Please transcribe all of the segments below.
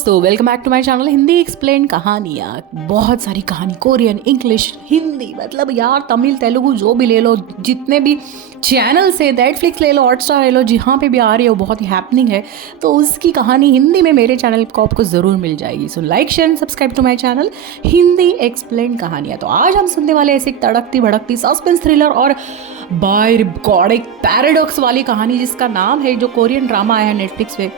दोस्तों, welcome back to my channel Hindi explain Kahaniyan. बहुत सारी कहानी कोरियन, इंग्लिश, हिंदी, मतलब यार तमिल, तेलुगु जो भी ले लो, जितने भी चैनल्स है, नेटफ्लिक्स ले लो, हॉटस्टार ले लो, जहाँ पे भी आ रही है वो बहुत ही हैपनिंग है। तो उसकी कहानी हिंदी में मेरे चैनल को आपको ज़रूर मिल जाएगी। So like share subscribe to my channel Hindi explain Kahaniyan. तो आज हम सुनने वाले ऐसे एक तड़कती भड़कती सस्पेंस थ्रिलर और बाय गॉड एक पैराडॉक्स वाली कहानी, जिसका नाम है, जो कोरियन ड्रामा आया है नेटफ्लिक्स पे,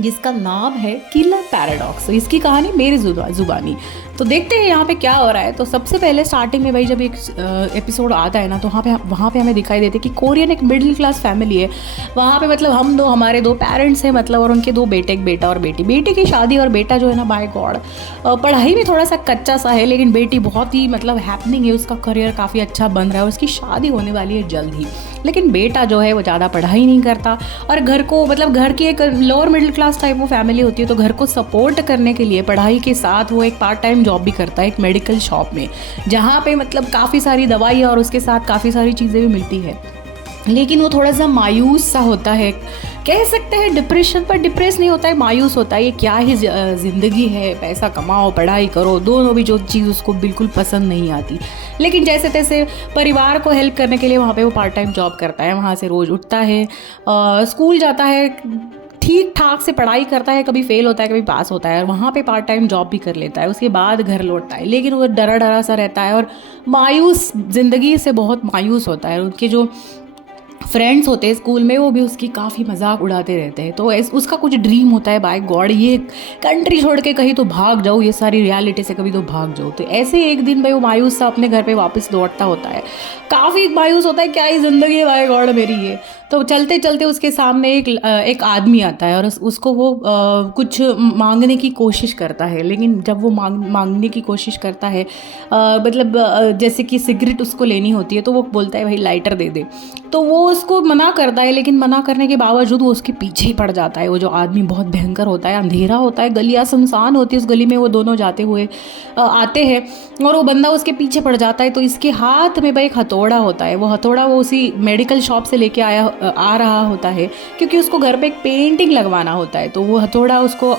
जिसका नाम है किलर पैराडॉक्स। तो इसकी कहानी मेरी जुबानी। तो देखते हैं यहाँ पे क्या हो रहा है। तो सबसे पहले स्टार्टिंग में भाई जब एक एपिसोड आता है ना, तो वहाँ पे हमें दिखाई देते कि कोरियन एक मिडिल क्लास फैमिली है। वहाँ पे मतलब हमारे दो पेरेंट्स हैं, मतलब, और उनके दो बेटे, एक बेटा और बेटी। बेटी की शादी, और बेटा जो है ना, बाय गॉड पढ़ाई में थोड़ा सा कच्चा सा है, लेकिन बेटी बहुत ही मतलब हैपनिंग है, उसका करियर काफ़ी अच्छा बन रहा है, उसकी शादी होने वाली है जल्द ही। लेकिन बेटा जो है वो ज़्यादा पढ़ाई नहीं करता, और घर को, मतलब घर की एक लोअर मिडिल क्लास टाइप वो फैमिली होती है, तो घर को सपोर्ट करने के लिए पढ़ाई के साथ वो एक पार्ट टाइम जॉब भी करता है एक मेडिकल शॉप में, जहाँ पे मतलब काफ़ी सारी दवाई और उसके साथ काफ़ी सारी चीज़ें भी मिलती है। लेकिन वो थोड़ा सा मायूस सा होता है, कह सकते हैं डिप्रेशन, पर डिप्रेस नहीं होता है, मायूस होता है। ये क्या ही ज़िंदगी है, पैसा कमाओ, पढ़ाई करो, दोनों भी जो चीज़ उसको बिल्कुल पसंद नहीं आती। लेकिन जैसे तैसे परिवार को हेल्प करने के लिए वहाँ पे वो पार्ट टाइम जॉब करता है, वहाँ से रोज़ उठता है, स्कूल जाता है, ठीक ठाक से पढ़ाई करता है, कभी फेल होता है, कभी पास होता है, और वहाँ पे पार्ट टाइम जॉब भी कर लेता है। उसके बाद घर लौटता है, लेकिन वो डरा डरा सा रहता है और मायूस, ज़िंदगी से बहुत मायूस होता है। उनके जो फ्रेंड्स होते हैं स्कूल में, वो भी उसकी काफ़ी मजाक उड़ाते रहते हैं। तो उसका कुछ ड्रीम होता है, बाय गॉड ये कंट्री छोड़ के कहीं तो भाग जाऊँ, ये सारी रियलिटी से कभी तो भाग जाऊँ। तो ऐसे एक दिन भाई वो मायूस सा अपने घर पे वापस लौटता होता है, काफ़ी मायूस होता है, क्या ही ज़िंदगी है बाय गॉड मेरी ये। तो चलते चलते उसके सामने एक आदमी आता है, और उसको वो कुछ मांगने की कोशिश करता है। लेकिन जब वो मांगने की कोशिश करता है, मतलब जैसे कि सिगरेट उसको लेनी होती है, तो वो बोलता है भाई लाइटर दे दे। तो वो उसको मना करता है, लेकिन मना करने के बावजूद वो उसके पीछे ही पड़ जाता है। वो जो आदमी बहुत भयंकर होता है, अंधेरा होता है, गलियाँ सुनसान होती है, उस गली में वो दोनों जाते हुए आते हैं, और वो बंदा उसके पीछे पड़ जाता है। तो इसके हाथ में भाई एक हथौड़ा होता है, वो हथौड़ा वो उसी मेडिकल शॉप से लेके आ रहा होता है, क्योंकि उसको घर पे एक पेंटिंग लगवाना होता है। तो वो हथौड़ा उसको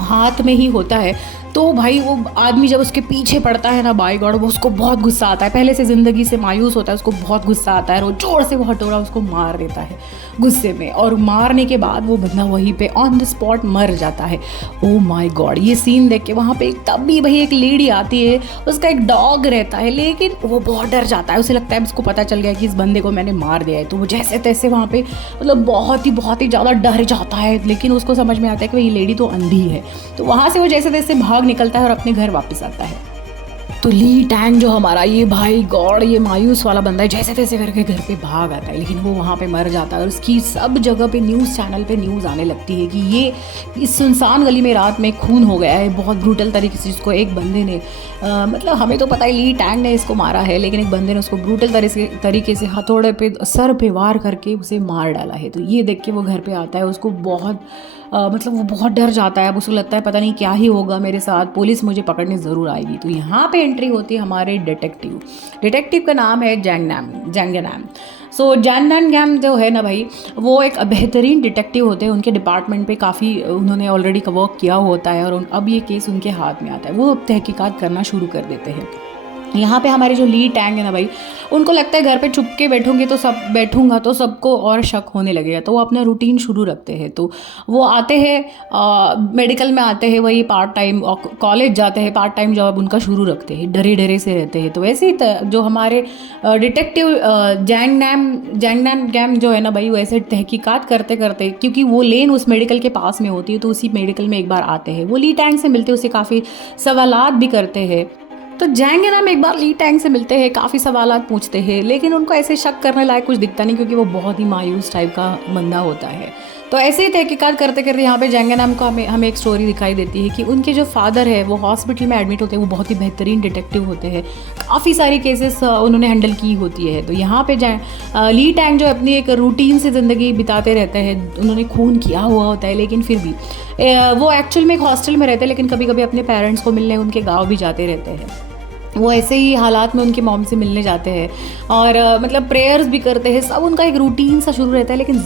हाथ में ही होता है। तो भाई वो आदमी जब उसके पीछे पड़ता है ना, बाय गॉड, वो उसको बहुत गुस्सा आता है, पहले से ज़िंदगी से मायूस होता है, उसको बहुत गुस्सा आता है, और वो जोर से वो हथौड़ा उसको मार देता है गुस्से में, और मारने के बाद वो बंदा वहीं पे ऑन द स्पॉट मर जाता है। ओ माय गॉड, ये सीन देख के वहाँ पे तब भी भाई एक लेडी आती है, उसका एक डॉग रहता है, लेकिन वो बहुत डर जाता है, उसे लगता है उसको पता चल गया कि इस बंदे को मैंने मार दिया है। तो वो जैसे तैसे वहाँ पे मतलब बहुत ही ज़्यादा डर जाता है, लेकिन उसको समझ में आता है कि भाई ये लेडी तो अंधी है। तो वहाँ से वो जैसे तैसे भाग निकलता है और अपने घर वापस आता है। तो ली टैंग जो हमारा, ये भाई गॉड, ये मायूस वाला बंदा है, जैसे तैसे करके घर पे भाग आता है, लेकिन वो वहाँ पे मर जाता है। और उसकी सब जगह पे न्यूज़ चैनल पे न्यूज़ आने लगती है कि ये इस सुनसान गली में रात में खून हो गया है, बहुत ब्रूटल तरीके से, जिसको एक बंदे ने मतलब हमें तो पता है ली टैंग ने इसको मारा है, लेकिन एक बंदे ने उसको ब्रूटल तरीके से हथौड़े पे सर पे वार करके उसे मार डाला है। तो ये देख के वो घर पे आता है, उसको बहुत मतलब वो बहुत डर जाता है। अब उसको लगता है पता नहीं क्या ही होगा मेरे साथ, पुलिस मुझे पकड़ने ज़रूर आएगी। तो यहाँ पे एंट्री होती है हमारे डिटेक्टिव का नाम है जैंगनाम। सो जैंगनाम जो है ना भाई, वो एक बेहतरीन डिटेक्टिव होते हैं, उनके डिपार्टमेंट पे काफ़ी उन्होंने ऑलरेडी वर्क किया होता है, और अब ये केस उनके हाथ में आता है, वो अब तहकीकात करना शुरू कर देते हैं। यहाँ पे हमारे जो ली टैंग है ना भाई, उनको लगता है घर पे चुप के बैठूंगा तो सबको और शक होने लगेगा, तो वो अपना रूटीन शुरू रखते हैं। तो वो आते हैं, मेडिकल में आते हैं, वही पार्ट टाइम, कॉलेज जाते हैं, पार्ट टाइम जॉब उनका शुरू रखते हैं, डरे डरे से रहते हैं। तो वैसे ही जो हमारे डिटेक्टिव जैंगनाम जो है ना भाई, वो ऐसे तहकीकात करते करते, क्योंकि वो लेन उस मेडिकल के पास में होती है, तो उसी मेडिकल में एक बार आते हैं, वो ली टैंग से मिलते हैं, उससे काफ़ी सवालात भी करते हैं। तो जैंगनाम एक बार ली टैंग से मिलते हैं, काफ़ी सवालात पूछते हैं, लेकिन उनको ऐसे शक करने लायक कुछ दिखता नहीं, क्योंकि वो बहुत ही मायूस टाइप का बंदा होता है। तो ऐसे ही तहकीकात करते करते यहाँ पे जैंगनाम को हमें एक स्टोरी दिखाई देती है कि उनके जो फादर है वो हॉस्पिटल में एडमिट होते हैं, वो बहुत ही बेहतरीन डिटेक्टिव होते हैं, काफ़ी सारी केसेस उन्होंने हैंडल की होती है। तो यहाँ पे ली टैंग जो अपनी एक रूटीन से ज़िंदगी बिताते रहते हैं, उन्होंने खून किया हुआ होता है, लेकिन फिर भी वो एक्चुअल में एक हॉस्टल में रहते हैं, लेकिन कभी कभी अपने पेरेंट्स को मिलने उनके गाँव भी जाते रहते हैं। वो ऐसे ही हालात में उनकी मॉम से मिलने जाते हैं और मतलब प्रेयर्स भी करते हैं, सब उनका एक रूटीन सा शुरू रहता है, लेकिन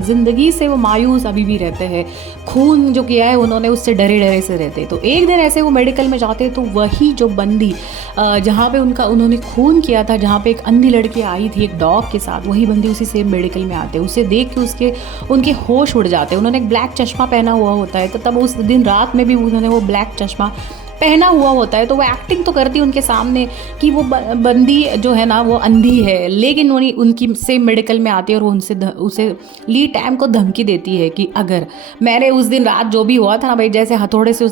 ज़िंदगी से वो मायूस अभी भी रहते हैं। खून जो किया है उन्होंने उससे डरे डरे से रहते। तो एक दिन ऐसे वो मेडिकल में जाते हैं, तो वही जो बंदी जहाँ पे उन्होंने खून किया था, जहाँ पे एक अंधी लड़की आई थी एक डॉग के साथ, वही बंदी उसी सेम मेडिकल में आते हैं। उसे देख के उनके होश उड़ जाते हैं। उन्होंने एक ब्लैक चश्मा पहना हुआ होता है, तो तब उस दिन रात में भी उन्होंने वो ब्लैक चश्मा पहना हुआ होता है। तो वो एक्टिंग तो करती है उनके सामने कि वो बंदी जो है ना वो अंधी है, लेकिन उनकी सेम मेडिकल में आती है और वो उसे ली टैम को धमकी देती है कि अगर मैंने उस दिन रात जो भी हुआ था ना भाई, जैसे हथौड़े से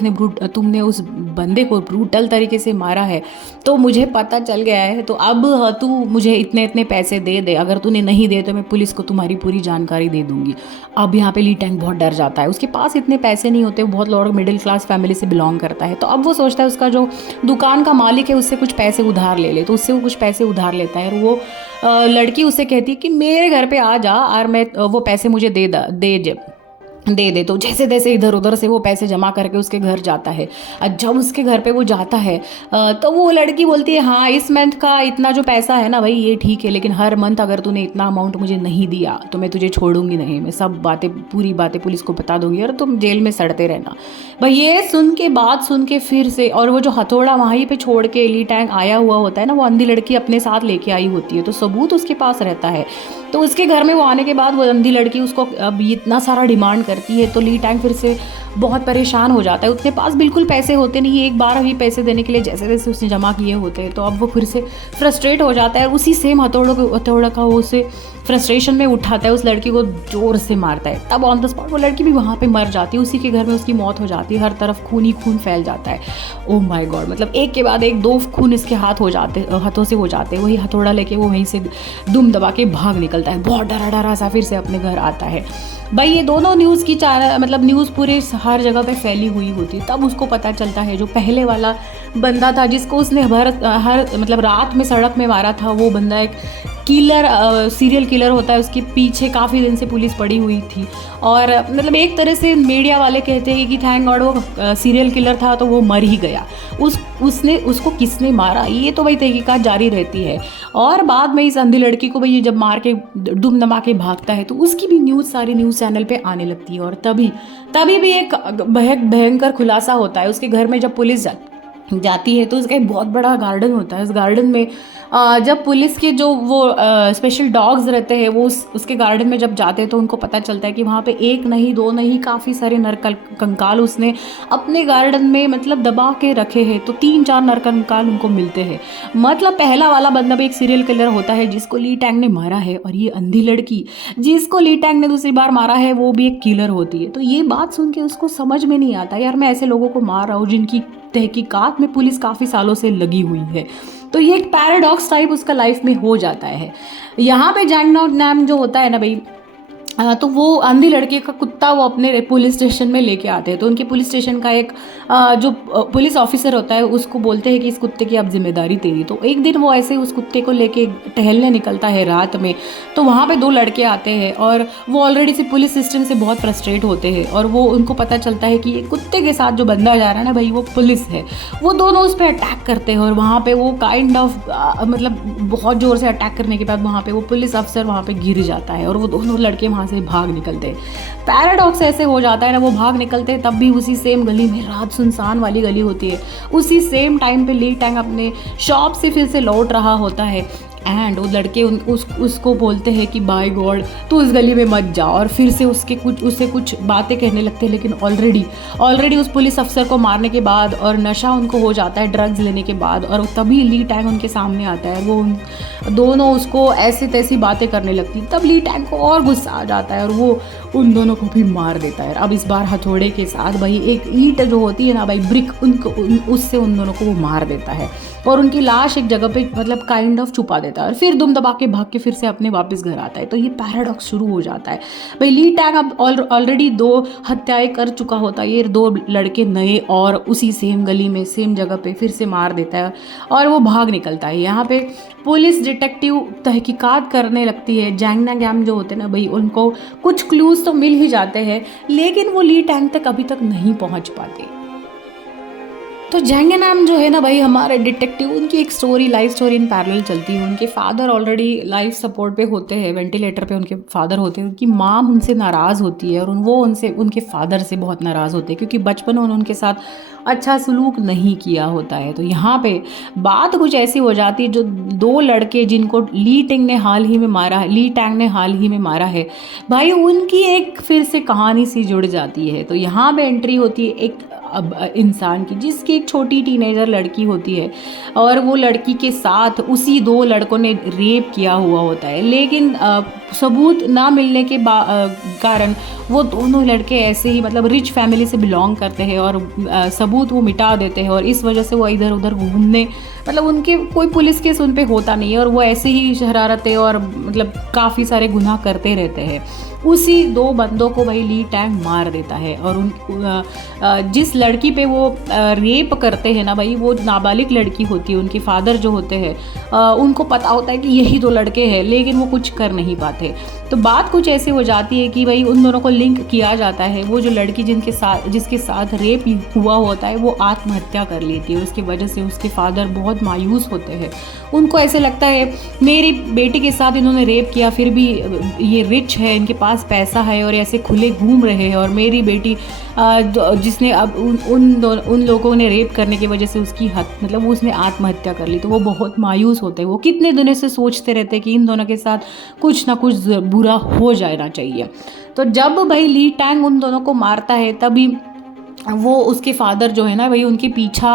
तुमने उस बंदे को ब्रूटल तरीके से मारा है, तो मुझे पता चल गया है, तो अब तू मुझे इतने इतने पैसे दे दे, अगर तूने नहीं दे तो मैं पुलिस को तुम्हारी पूरी जानकारी दे दूंगी। अब यहाँ पे ली टैंग बहुत डर जाता है, उसके पास इतने पैसे नहीं होते, बहुत लोग मिडिल क्लास फैमिली से बिलोंग करता है। तो अब वो सोचता है उसका जो दुकान का मालिक है उससे कुछ पैसे उधार ले ले, तो उससे वो कुछ पैसे उधार लेता है। और वो लड़की उससे कहती है कि मेरे घर पे आ जा और मैं वो पैसे मुझे दे दे। तो जैसे तैसे इधर उधर से वो पैसे जमा करके उसके घर जाता है। जब उसके घर पे वो जाता है तो वो लड़की बोलती है हाँ इस मंथ का इतना जो पैसा है ना भाई ये ठीक है, लेकिन हर मंथ अगर तूने इतना अमाउंट मुझे नहीं दिया तो मैं तुझे छोड़ूंगी नहीं, मैं सब पूरी बातें पुलिस को बता दूंगी और तुम जेल में सड़ते रहना। भाई ये बात सुन के फिर से, और वो जो हथौड़ा वहीं पे छोड़ के ली टैंग आया हुआ होता है ना, वो अंधी लड़की अपने साथ लेके आई होती है, तो सबूत उसके पास रहता है। तो उसके घर में वो आने के बाद वो अंधी लड़की उसको अब इतना सारा डिमांड करती है, तो ली टैंग फिर से बहुत परेशान हो जाता है। उसके पास बिल्कुल पैसे होते नहीं, एक बार अभी पैसे देने के लिए जैसे जैसे उसने जमा किए होते हैं, तो अब वो फिर से फ्रस्ट्रेट हो जाता है। उसी सेम हथौड़ा का वो उसे फ्रस्ट्रेशन में उठाता है, उस लड़की को जोर से मारता है। तब ऑन द स्पॉट वो लड़की भी वहाँ पे मर जाती है, उसी के घर में उसकी मौत हो जाती है। हर तरफ खून ही खून फैल जाता है। ओह माय गॉड, मतलब एक के बाद एक 2 खून इसके हाथों से हो जाते हैं। वही हथौड़ा लेके वो वहीं से दुम दबा के भाग निकलता है, बहुत डरा डरा सा फिर से अपने घर आता है। भाई ये दोनों न्यूज़ की मतलब न्यूज़ पूरे हर जगह पे फैली हुई होती है। तब उसको पता चलता है जो पहले वाला बंदा था जिसको उसने हर मतलब रात में सड़क में मारा था, वो बंदा एक सीरियल किलर होता है, उसके पीछे काफ़ी दिन से पुलिस पड़ी हुई थी। और मतलब एक तरह से मीडिया वाले कहते हैं कि थैंक गॉड वो सीरियल किलर था तो वो मर ही गया। उसको किसने मारा ये तो भाई तहकीकात जारी रहती है। और बाद में इस अंधी लड़की को भाई ये जब मार के दुम दमा के भागता है तो उसकी भी सारी न्यूज़ चैनल पे आने लगती है। और तभी भी एक भयंकर खुलासा होता है। उसके घर में जब पुलिस जाती है तो उसका एक बहुत बड़ा गार्डन होता है। उस गार्डन में जब पुलिस के जो वो स्पेशल डॉग्स रहते हैं वो उसके गार्डन में जब जाते हैं तो उनको पता चलता है कि वहाँ पे एक नहीं 2 नहीं काफ़ी सारे कंकाल उसने अपने गार्डन में मतलब दबा के रखे हैं। तो 3-4 कंकाल उनको मिलते हैं। मतलब पहला वाला बंदा भी एक सीरियल किलर होता है जिसको ली टैंग ने मारा है, और ये अंधी लड़की जिसको ली टैंग ने दूसरी बार मारा है वो भी एक किलर होती है। तो ये बात सुन के उसको समझ में नहीं आता यार मैं ऐसे लोगों को मार रहा हूँ जिनकी तहकीकात में पुलिस काफ़ी सालों से लगी हुई है। तो ये एक पैराडॉक्स टाइप उसका लाइफ में हो जाता है। यहाँ पे जैंग नाम जो होता है ना भाई, तो वो अंधी लड़के का कुत्ता वो अपने पुलिस स्टेशन में लेके आते हैं। तो उनके पुलिस स्टेशन का एक जो पुलिस ऑफिसर होता है उसको बोलते हैं कि इस कुत्ते की अब जिम्मेदारी तेरी। तो एक दिन वो ऐसे उस कुत्ते को लेके टहलने निकलता है रात में। तो वहाँ पे 2 लड़के आते हैं और वो ऑलरेडी से पुलिस सिस्टम से बहुत फ्रस्ट्रेट होते हैं, और वो उनको पता चलता है कि ये कुत्ते के साथ जो बंदा जा रहा है ना भाई वो पुलिस है। वो दोनों उस पर अटैक करते हैं और वहाँ पे वो काइंड ऑफ मतलब बहुत ज़ोर से अटैक करने के बाद वहाँ पे वो पुलिस अफसर वहाँ पे गिर जाता है और वो दोनों लड़के वहाँ से भाग निकलते। पैराडॉक्स ऐसे हो जाता है ना, वो भाग निकलते तब भी उसी सेम गली में, रात सुनसान वाली गली होती है, उसी सेम टाइम पे ली टैंग अपने शॉप से फिर से लौट रहा होता है। एंड वो लड़के उसको बोलते हैं कि बाय गॉड तू इस गली में मत जा, और फिर से उससे कुछ बातें कहने लगते हैं। लेकिन ऑलरेडी उस पुलिस अफसर को मारने के बाद और नशा उनको हो जाता है ड्रग्स लेने के बाद, और तभी ली टैंग उनके सामने आता है। वो दोनों उसको ऐसी तैसी बातें करने लगती, तब ली टैंग को और गुस्सा आ जाता है और वो उन दोनों को भी मार देता है। अब इस बार हथौड़े के साथ भाई एक ईंट जो होती है ना भाई ब्रिक, उससे उन दोनों को वो मार देता है और उनकी लाश एक जगह पे मतलब काइंड ऑफ छुपा देता है, और फिर दुम दबा के भाग के फिर से अपने वापस घर आता है। तो ये पैराडॉक्स शुरू हो जाता है भाई। ली टैंग अब ऑलरेडी 2 हत्याएं कर चुका होता है, ये 2 लड़के नए और उसी सेम गली में सेम जगह पे फिर से मार देता है और वो भाग निकलता है। यहाँ पे पुलिस डिटेक्टिव तहकीकात करने लगती है। जैंग गैम जो होते हैं ना भाई उनको कुछ क्लूज तो मिल ही जाते हैं, लेकिन वो ली टैंग तक अभी तक नहीं पहुँच पाते। तो जैंगे नाम जो है ना भाई, हमारे डिटेक्टिव, उनकी एक story, life story in parallel चलती है। उनके फादर ऑलरेडी लाइफ सपोर्ट पे होते हैं, वेंटिलेटर पे उनके फादर होते हैं। उनकी माँ उनसे नाराज़ होती है और वो उनसे, उनके फादर से बहुत नाराज़ होते हैं क्योंकि बचपन में उन्होंने उनके साथ अच्छा सलूक नहीं किया होता है। तो यहाँ पे बात कुछ ऐसी हो जाती है, जो दो लड़के जिनको ली टैंग ने हाल ही में मारा है, ली टैंग ने हाल ही में मारा है भाई, उनकी एक फिर से कहानी सी जुड़ जाती है। तो यहाँ पे एंट्री होती है एक अब इंसान की, जिसकी एक छोटी टीनेजर लड़की होती है और वो लड़की के साथ उसी दो लड़कों ने रेप किया हुआ होता है। लेकिन सबूत ना मिलने के कारण वो दोनों लड़के ऐसे ही, मतलब रिच फैमिली से बिलोंग करते हैं और सबूत वो मिटा देते हैं और इस वजह से वो इधर उधर घूमने, मतलब उनके कोई पुलिस केस उन पे होता नहीं है और वो ऐसे ही शरारतें और मतलब काफ़ी सारे गुनाह करते रहते हैं। उसी दो बंदों को भाई ली टैंग मार देता है और जिस लड़की पे वो रेप करते हैं ना भाई, वो नाबालिग लड़की होती है। उनके फादर जो होते हैं उनको पता होता है कि यही दो लड़के हैं, लेकिन वो कुछ कर नहीं पाते। तो बात कुछ ऐसे हो जाती है कि भाई उन दोनों को लिंक किया जाता है। वो जो लड़की जिसके साथ रेप हुआ होता है वो आत्महत्या कर लेती है। उसकी वजह से उसके फादर बहुत मायूस होते हैं। उनको ऐसे लगता है मेरी बेटी के साथ इन्होंने रेप किया, फिर भी ये रिच है, इनके पास पैसा है और ऐसे खुले घूम रहे हैं, और मेरी बेटी जिसने अब उन लोगों ने रेप करने की वजह से उसकी मतलब उसने आत्महत्या कर ली। तो वो बहुत मायूस होते हैं। वो कितने दिनों से सोचते रहते हैं कि इन दोनों के साथ कुछ ना कुछ बुरा हो जाना चाहिए। तो जब भाई ली टैंग उन दोनों को मारता है, तभी वो उसके फादर जो है ना भाई, उनके पीछा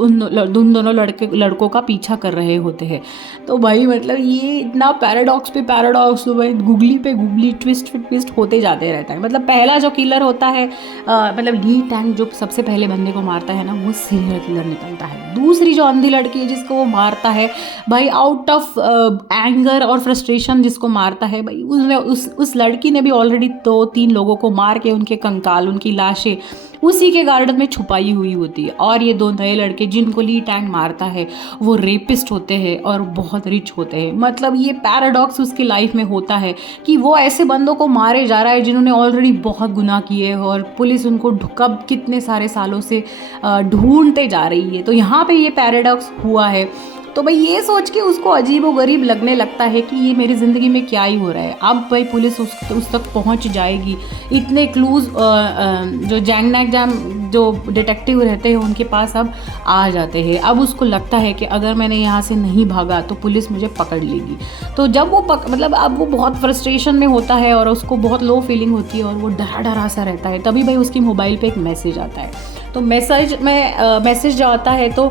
उन दोनों लड़कों का पीछा कर रहे होते हैं। तो भाई मतलब ये इतना पैराडॉक्स पे पैराडॉक्स, तो भाई गुगली पे गुगली, ट्विस्ट पे ट्विस्ट होते जाते रहता है। मतलब पहला जो किलर होता है, मतलब ली टैंग जो सबसे पहले बंदे को मारता है ना, वो सीरियल किलर निकलता है। दूसरी जो अंधी लड़की है जिसको वो मारता है भाई, आउट ऑफ एंगर और फ्रस्ट्रेशन जिसको मारता है भाई, उसने उस लड़की ने भी ऑलरेडी 2-3 लोगों को मार के उनके कंकाल, उनकी लाशें उसी के गार्डन में छुपाई हुई होती है। और ये दो नए लड़के जिनको ली टैंग मारता है वो रेपिस्ट होते हैं और बहुत रिच होते हैं। मतलब ये पैराडॉक्स उसकी लाइफ में होता है कि वो ऐसे बंदों को मारे जा रहा है जिन्होंने ऑलरेडी बहुत गुनाह किए और पुलिस उनको कब कितने सारे सालों से ढूंढते जा रही है। तो यहाँ पे ये पैराडॉक्स हुआ है। तो भाई ये सोच के उसको अजीब व गरीब लगने लगता है कि ये मेरी ज़िंदगी में क्या ही हो रहा है। अब भाई पुलिस उस तक पहुंच जाएगी। इतने क्लूज़ जो जैंग जो डिटेक्टिव रहते हैं उनके पास अब आ जाते हैं। अब उसको लगता है कि अगर मैंने यहाँ से नहीं भागा तो पुलिस मुझे पकड़ लेगी। तो जब वो मतलब अब वो बहुत फ्रस्ट्रेशन में होता है और उसको बहुत लो फीलिंग होती है और वो डरा सा रहता है। तभी भाई उसकी मोबाइल पे एक मैसेज आता है। तो मैसेज जो आता है तो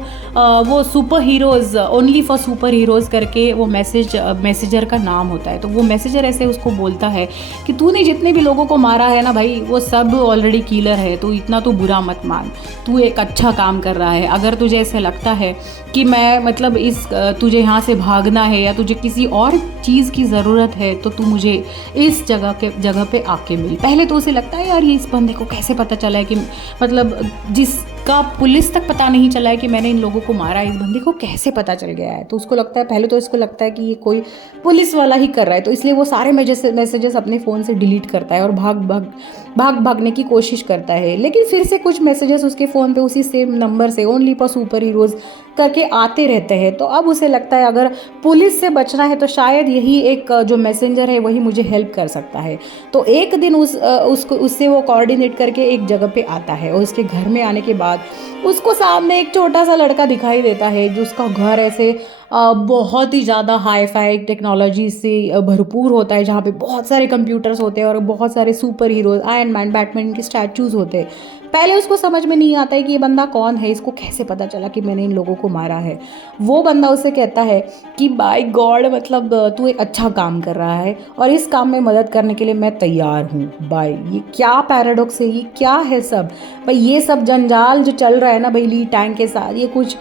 वो super heroes, only for super heroes करके वो मैसेजर का नाम होता है। तो वो मैसेजर ऐसे उसको बोलता है कि तूने जितने भी लोगों को मारा है ना भाई, वो सब ऑलरेडी किलर है। तो इतना तो बुरा मत मान, तू एक अच्छा काम कर रहा है। अगर तुझे ऐसे लगता है कि मैं मतलब तुझे यहाँ से भागना है या तुझे किसी और चीज़ की ज़रूरत है, तो तू मुझे इस जगह पे आके मिल। पहले तो उसे लगता है यार ये इस बंदे को कैसे पता चला है कि मतलब जिसका पुलिस तक पता नहीं चला है कि मैंने इन लोगों को मारा है, इस बंदे को कैसे पता चल गया है। तो उसको लगता है, पहले तो इसको लगता है कि ये कोई पुलिस वाला ही कर रहा है। तो इसलिए वो सारे मैसेजेस अपने फ़ोन से डिलीट करता है और भागने की कोशिश करता है। लेकिन फिर से कुछ मैसेजेस उसके फ़ोन पे उसी सेम नंबर से, ओनली फॉर सुपर हीरोज़ करके आते रहते हैं। तो अब उसे लगता है अगर पुलिस से बचना है तो शायद यही एक जो मैसेंजर है वही मुझे हेल्प कर सकता है। तो एक दिन उससे वो कोऑर्डिनेट करके एक जगह पे आता है और उसके घर में आने के बाद उसको सामने एक छोटा सा लड़का दिखाई देता है, जिसका घर ऐसे बहुत ही ज़्यादा हाई फाई टेक्नोलॉजी से भरपूर होता है, जहाँ पे बहुत सारे कंप्यूटर्स होते हैं और बहुत सारे super heroes, iron man, Batman के स्टैचूज़ होते हैं। पहले उसको समझ में नहीं आता है कि ये बंदा कौन है, इसको कैसे पता चला कि मैंने इन लोगों को मारा है। वो बंदा उसे कहता है कि बाय गॉड, मतलब तू एक अच्छा काम कर रहा है और इस काम में मदद करने के लिए मैं तैयार हूँ। बाय, ये क्या पैराडॉक्स है, ये क्या है सब भाई। ये सब जंजाल जो चल रहा है ना भाई ली टैंग के साथ, ये कुछ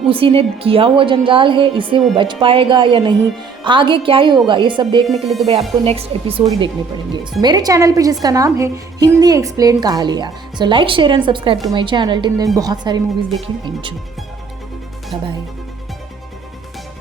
उसी ने किया हुआ जंजाल है। इससे वो बच पाएगा या नहीं, आगे क्या ही होगा, ये सब देखने के लिए तो भाई आपको नेक्स्ट एपिसोड ही देखने पड़ेंगे। So, मेरे चैनल पे जिसका नाम है Hindi explain Kahaniyan. So like share and subscribe to my channel. Till then बहुत सारी मूवीज़ देखिए, एंजॉय, बाय बाय।